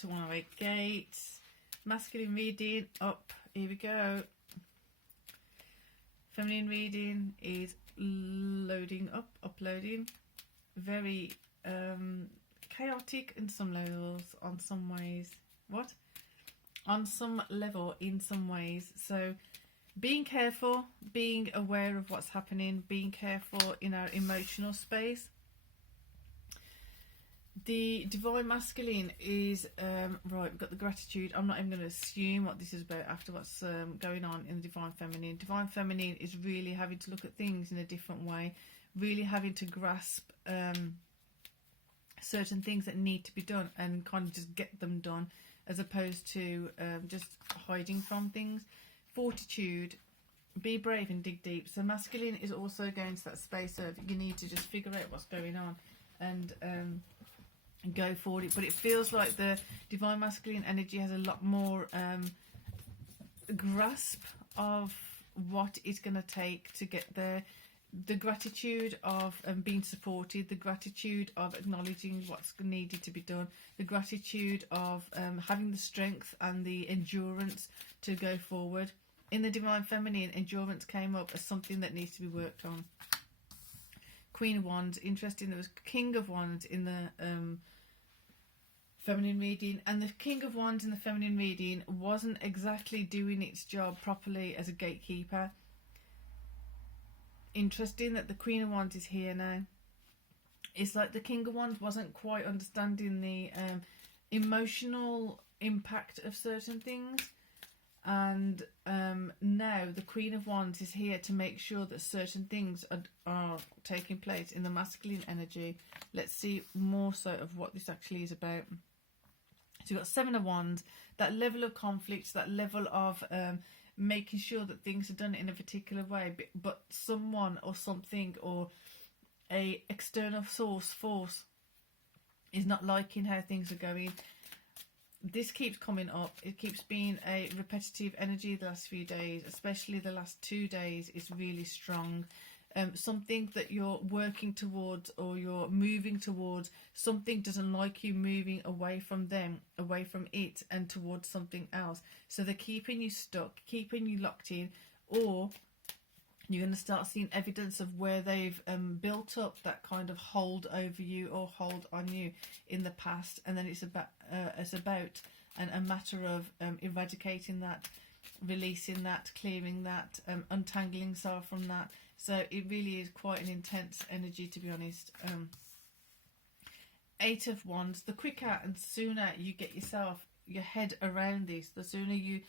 to 108 gates. Masculine reading up. Here we go. Feminine reading is loading up, uploading. Very chaotic in some levels, on some ways. What? On some level, in some ways. So being careful, being aware of what's happening, being careful in our emotional space. The Divine Masculine is, right, we've got the gratitude. I'm not even going to assume what this is about after what's going on in the Divine Feminine. Divine Feminine is really having to look at things in a different way, really having to grasp certain things that need to be done and kind of just get them done, as opposed to just hiding from things. Fortitude, be brave and dig deep. So masculine is also going to that space of you need to just figure out what's going on and go for it. But it feels like the Divine Masculine energy has a lot more grasp of what it's going to take to get there. The gratitude of being supported, the gratitude of acknowledging what's needed to be done, the gratitude of having the strength and the endurance to go forward. In the Divine Feminine, endurance came up as something that needs to be worked on. Queen of Wands, interesting, there was King of Wands in the feminine reading, and the King of Wands in the feminine reading wasn't exactly doing its job properly as a gatekeeper. Interesting that the Queen of Wands is here now. It's like the King of Wands wasn't quite understanding the emotional impact of certain things, and now the Queen of Wands is here to make sure that certain things are taking place in the masculine energy. Let's see more so of what this actually is about. So you've got Seven of Wands, that level of conflict, that level of making sure that things are done in a particular way, but someone or something or a external force is not liking how things are going. This keeps coming up. It keeps being a repetitive energy the last few days, especially the last 2 days is really strong. Something that you're working towards or you're moving towards, something doesn't like you moving away from them, away from it and towards something else. So they're keeping you stuck, keeping you locked in, or you're going to start seeing evidence of where they've built up that kind of hold over you or hold on you in the past, and then it's about a matter of eradicating that, releasing that, clearing that, untangling yourself from that. So it really is quite an intense energy, to be honest. Eight of Wands, the quicker and sooner you get your head around this, the sooner you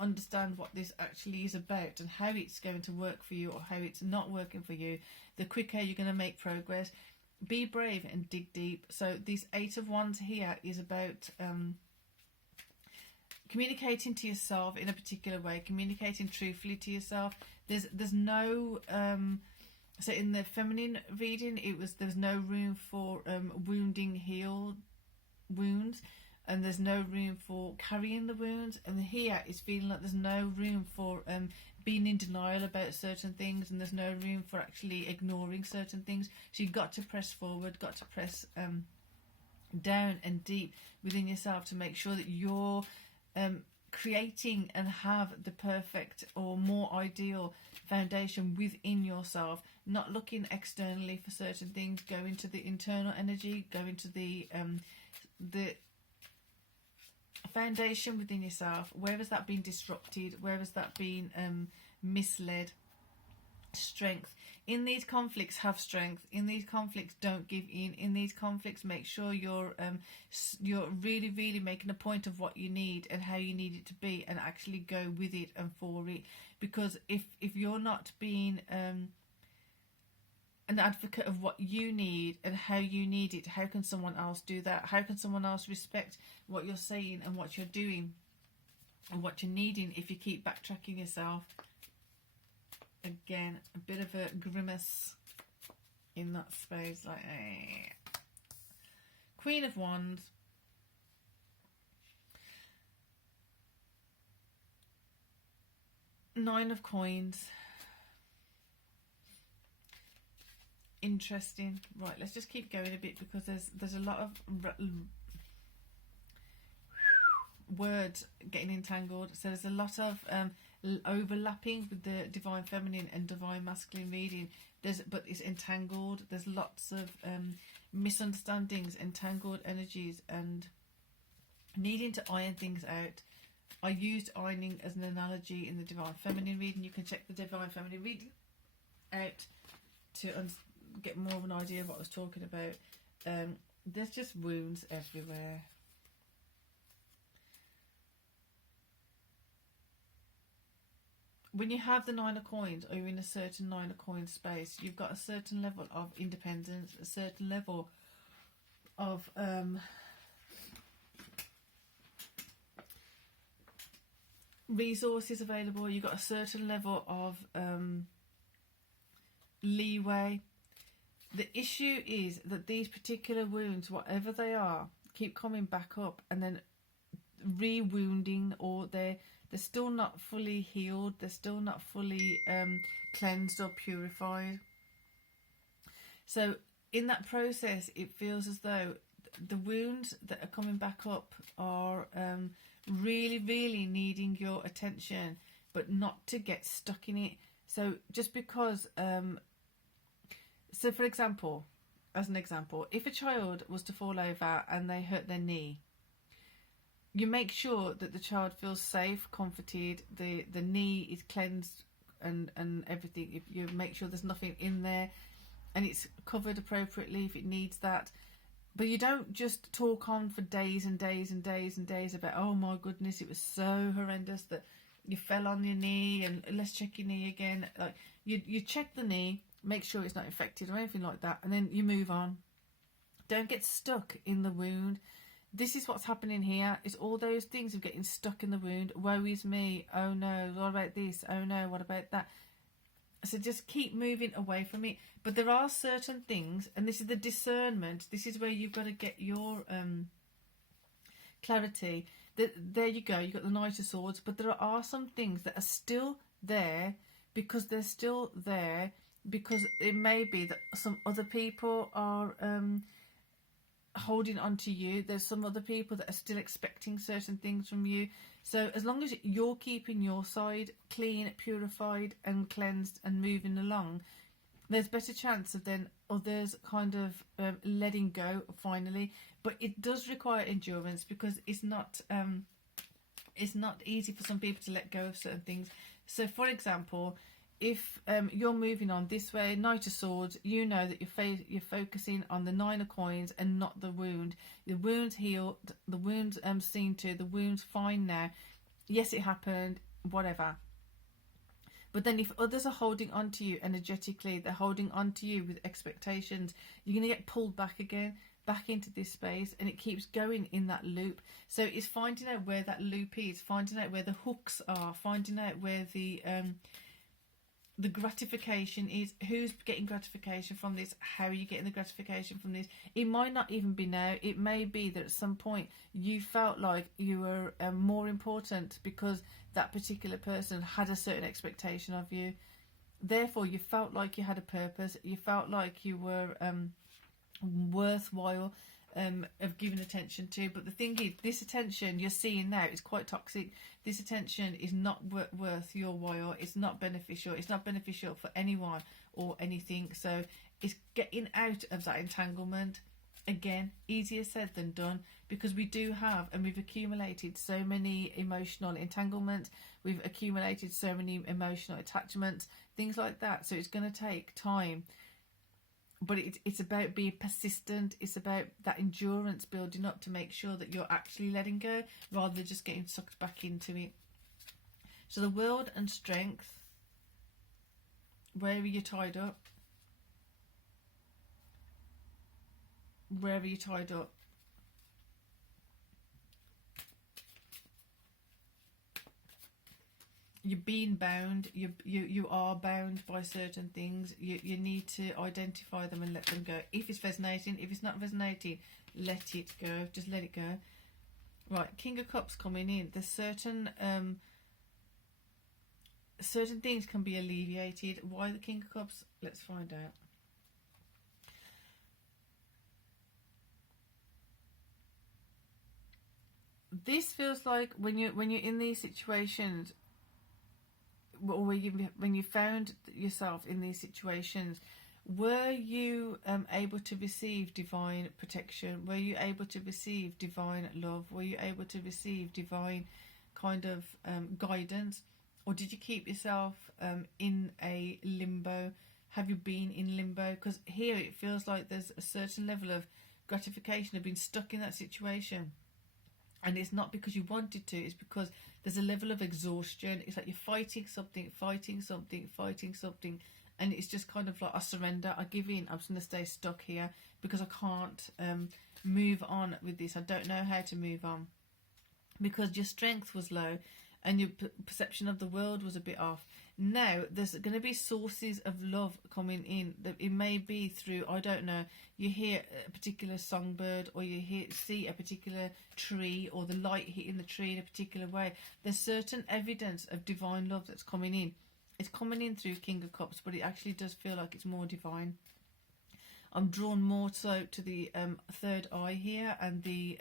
understand what this actually is about and how it's going to work for you or how it's not working for you, the quicker you're going to make progress. Be brave and dig deep. So this Eight of Wands here is about communicating to yourself in a particular way, communicating truthfully to yourself. There's no so in the feminine reading there's no room for wounding healed wounds, and there's no room for carrying the wounds, and here it's feeling like there's no room for being in denial about certain things, and there's no room for actually ignoring certain things. So you've got to press forward, got to press down and deep within yourself to make sure that you're creating and have the perfect or more ideal foundation within yourself, not looking externally for certain things. Go into the internal energy, go into the foundation within yourself. Where has that been disrupted? Where has that been misled? Strength. In these conflicts, have strength. In these conflicts, don't give in. In these conflicts, make sure you're really, really making a point of what you need and how you need it to be, and actually go with it and for it. Because if you're not being an advocate of what you need and how you need it, how can someone else do that? How can someone else respect what you're saying and what you're doing and what you're needing if you keep backtracking yourself? Again, a bit of a grimace in that space, like Queen of Wands. Nine of Coins. Interesting. Right, let's just keep going a bit because there's a lot of words getting entangled. So there's a lot of overlapping with the divine feminine and divine masculine reading. But it's entangled. There's lots of misunderstandings, entangled energies, and needing to iron things out. I used ironing as an analogy in the divine feminine reading. You can check the divine feminine reading out to get more of an idea of what I was talking about. There's just wounds everywhere. When you have the Nine of Coins, or you're in a certain Nine of Coins space, you've got a certain level of independence, a certain level of resources available. You've got a certain level of leeway. The issue is that these particular wounds, whatever they are, keep coming back up and then re-wounding, or they're still not fully healed, they're still not fully cleansed or purified. So in that process, it feels as though the wounds that are coming back up are really, really needing your attention, but not to get stuck in it. So just because, so for example, as an example, if a child was to fall over and they hurt their knee, you make sure that the child feels safe, comforted, the knee is cleansed and everything. If you make sure there's nothing in there and it's covered appropriately if it needs that. But you don't just talk on for days and days and days and days about, oh my goodness, it was so horrendous that you fell on your knee and let's check your knee again. Like you check the knee, make sure it's not infected or anything like that, and then you move on. Don't get stuck in the wound. This is what's happening here. It's all those things of getting stuck in the wound. Woe is me. Oh no, what about this? Oh no, what about that? So just keep moving away from it. But there are certain things, and this is the discernment. This is where you've got to get your clarity. There you go. You've got the Knight of Swords. But there are some things that are still there because they're still there because it may be that some other people are holding on to you. There's some other people that are still expecting certain things from you. So as long as you're keeping your side clean, purified and cleansed and moving along, there's better chance of then others kind of letting go finally. But it does require endurance because it's not easy for some people to let go of certain things. So for example, if you're moving on this way, Knight of Swords, you know that you're focusing on the Nine of Coins and not the wound. The wound's healed, the wound's seen to, the wound's fine now. Yes, it happened, whatever. But then if others are holding on to you energetically, they're holding on to you with expectations, you're going to get pulled back again, back into this space, and it keeps going in that loop. So it's finding out where that loop is, finding out where the hooks are, finding out where the gratification is, who's getting gratification from this, how are you getting the gratification from this. It might not even be now, it may be that at some point you felt like you were more important because that particular person had a certain expectation of you, therefore you felt like you had a purpose, you felt like you were worthwhile of giving attention to. But the thing is, this attention you're seeing now is quite toxic. This attention is not worth your while. It's not beneficial. It's not beneficial for anyone or anything. So it's getting out of that entanglement. Again, easier said than done, because we do have, and we've accumulated so many emotional entanglements, we've accumulated so many emotional attachments, things like that. So it's going to take time. But it's about being persistent. It's about that endurance building up to make sure that you're actually letting go rather than just getting sucked back into it. So the World and Strength. Where are you tied up? Where are you tied up? You're being bound. You are bound by certain things. You need to identify them and let them go. If it's resonating, if it's not resonating, let it go. Just let it go. Right, King of Cups coming in. There's certain things can be alleviated. Why the King of Cups? Let's find out. This feels like when you're in these situations, or when you found yourself in these situations, were you able to receive divine protection? Were you able to receive divine love? Were you able to receive divine kind of guidance? Or did you keep yourself in a limbo? Have you been in limbo? Because here it feels like there's a certain level of gratification of being stuck in that situation. And it's not because you wanted to, it's because there's a level of exhaustion. It's like you're fighting something, and it's just kind of like, I surrender, I give in, I'm just going to stay stuck here because I can't move on with this. I don't know how to move on because your strength was low and your perception of the world was a bit off. Now there's going to be sources of love coming in. It may be through, I don't know, you hear a particular songbird, or you see a particular tree, or the light hitting the tree in a particular way. There's certain evidence of divine love that's coming in. It's coming in through King of Cups, but it actually does feel like it's more divine. I'm drawn more so to the third eye here, and the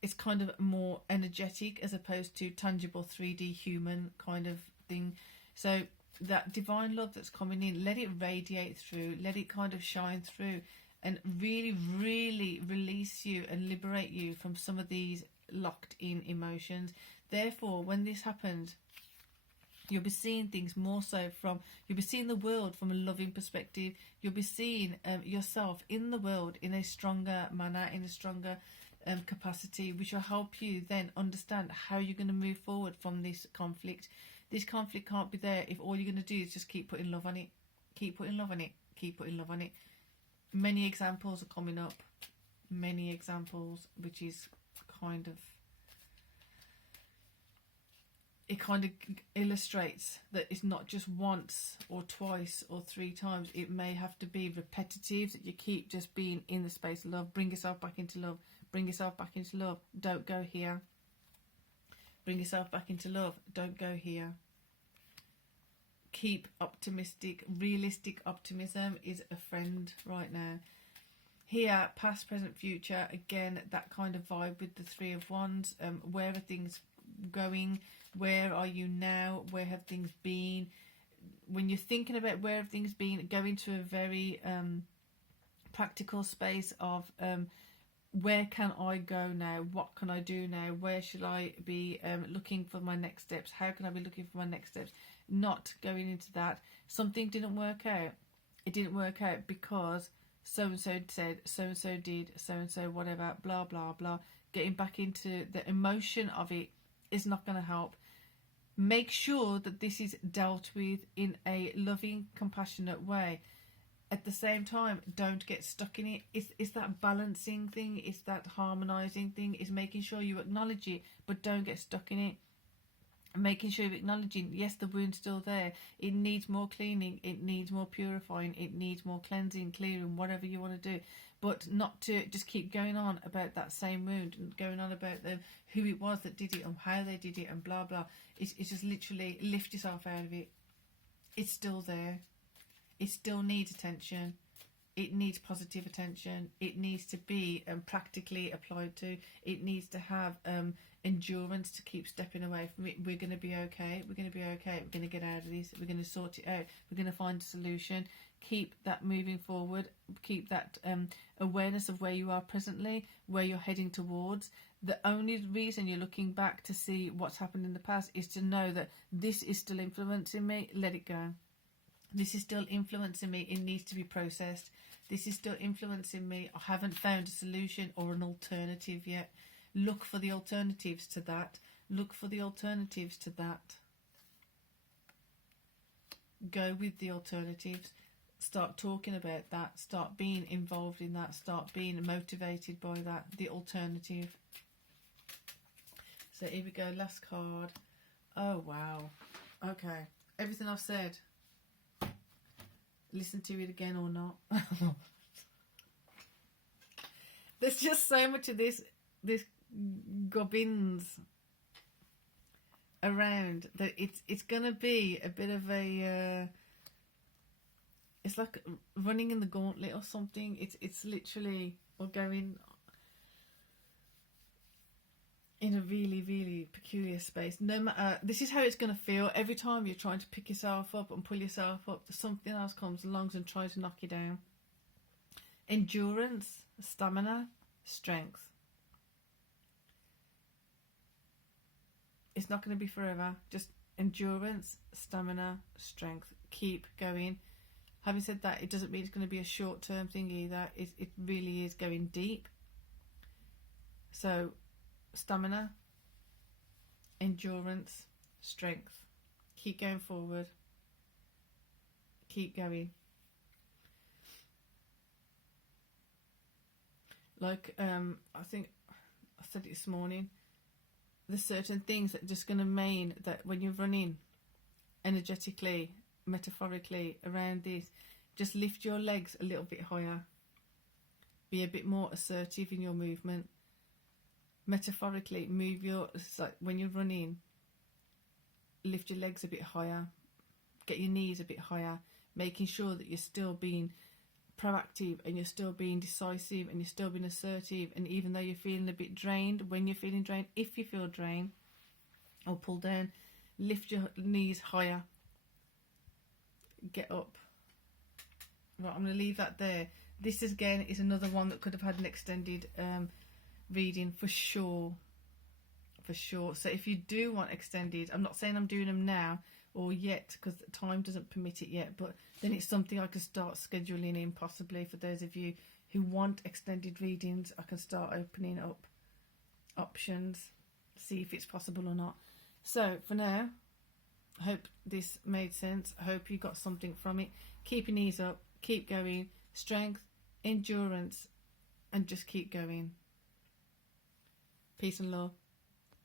it's kind of more energetic as opposed to tangible 3D human kind of thing. So that divine love that's coming in, let it radiate through, let it kind of shine through, and really, really release you and liberate you from some of these locked in emotions. Therefore, when this happens, you'll be seeing things more so you'll be seeing the world from a loving perspective. You'll be seeing yourself in the world in a stronger manner, in a stronger capacity, which will help you then understand how you're going to move forward from this conflict. This conflict can't be there if all you're going to do is just keep putting love on it. Keep putting love on it. Keep putting love on it. Many examples are coming up. Many examples, which is kind of... It kind of illustrates that it's not just once or twice or 3 times. It may have to be repetitive, that you keep just being in the space of love. Bring yourself back into love. Bring yourself back into love. Don't go here. Bring yourself back into love. Don't go here. Keep optimistic. Realistic optimism is a friend right now. Here, past, present, future. Again, that kind of vibe with the 3 of Wands. Where are things going? Where are you now? Where have things been? When you're thinking about where have things been, go into a very practical space of where can I go now? What can I do now? Where should I be looking for my next steps? How can I be looking for my next steps? Not going into that. Something didn't work out. It didn't work out because so-and-so said, so-and-so did, so-and-so whatever, blah, blah, blah. Getting back into the emotion of it is not going to help. Make sure that this is dealt with in a loving, compassionate way. At the same time, don't get stuck in it. It's that balancing thing. It's that harmonizing thing. It's making sure you acknowledge it, but don't get stuck in it. Making sure you're acknowledging, yes, the wound's still there. It needs more cleaning. It needs more purifying. It needs more cleansing, clearing, whatever you want to do. But not to just keep going on about that same wound and going on about who it was that did it and how they did it and blah, blah. It's just literally lift yourself out of it. It's still there. It still needs attention. It needs positive attention. It needs to be practically applied to. It needs to have endurance to keep stepping away from it. We're going to be okay. We're going to be okay. We're going to get out of this. We're going to sort it out. We're going to find a solution. Keep that moving forward. Keep that awareness of where you are presently, where you're heading towards. The only reason you're looking back to see what's happened in the past is to know that this is still influencing me. Let it go. This is still influencing me. It needs to be processed. This is still influencing me. I haven't found a solution or an alternative yet. Look for the alternatives to that. Look for the alternatives to that. Go with the alternatives. Start talking about that. Start being involved in that. Start being motivated by that. The alternative. So here we go. Last card. Oh, wow. Okay. Everything I've said. Listen to it again or not. There's just so much of this gobbins around that it's gonna be a bit of a it's like running in the gauntlet or something. It's literally, or going, in a really, really peculiar space. No matter, this is how it's going to feel every time you're trying to pick yourself up and pull yourself up. Something else comes along and tries to knock you down. Endurance, stamina, strength. It's not going to be forever. Just endurance, stamina, strength. Keep going. Having said that, it doesn't mean it's going to be a short-term thing either. It really is going deep. So, stamina, endurance, strength. Keep going forward. Keep going. Like, I think I said it this morning. There's certain things that are just going to mean that when you're running energetically, metaphorically around this, just lift your legs a little bit higher. Be a bit more assertive in your movement. Metaphorically, move it's like when you're running, lift your legs a bit higher. Get your knees a bit higher. Making sure that you're still being proactive and you're still being decisive and you're still being assertive, and even though you're feeling a bit drained, when you're feeling drained, if you feel drained or pull down, lift your knees higher, get up. Right, I'm going to leave that there. This again is another one that could have had an extended reading for sure, so if you do want extended, I'm not saying I'm doing them now or yet because time doesn't permit it yet, but then it's something I can start scheduling in possibly for those of you who want extended readings. I can start opening up options, see if it's possible or not. So for now, I hope this made sense. I hope you got something from it. Keep your knees up, keep going, strength, endurance, and just keep going. Peace and love.